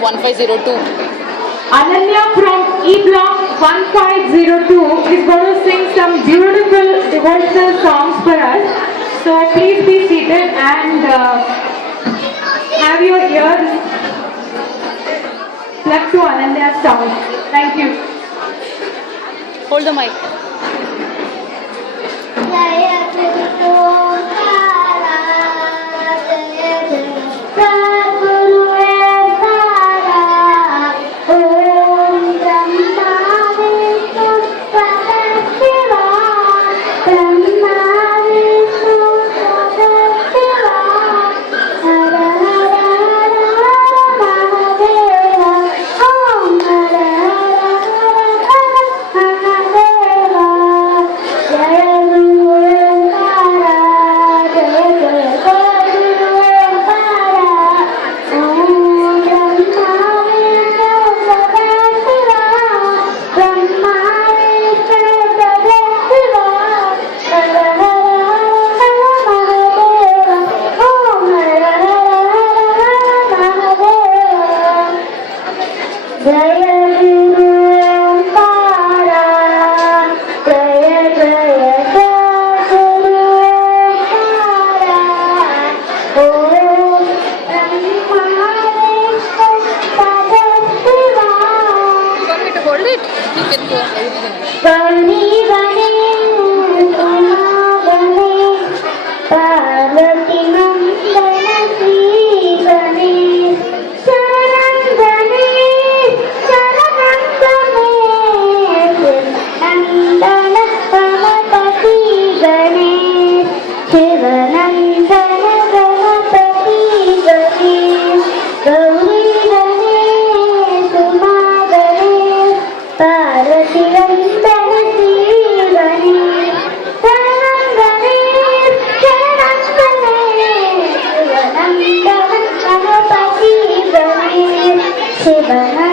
1502. Ananya from E Block 1502 is going to sing some beautiful devotional songs for us. So please be seated and have your ears plugged to Ananya's song. Thank you. Hold the mic. Bye.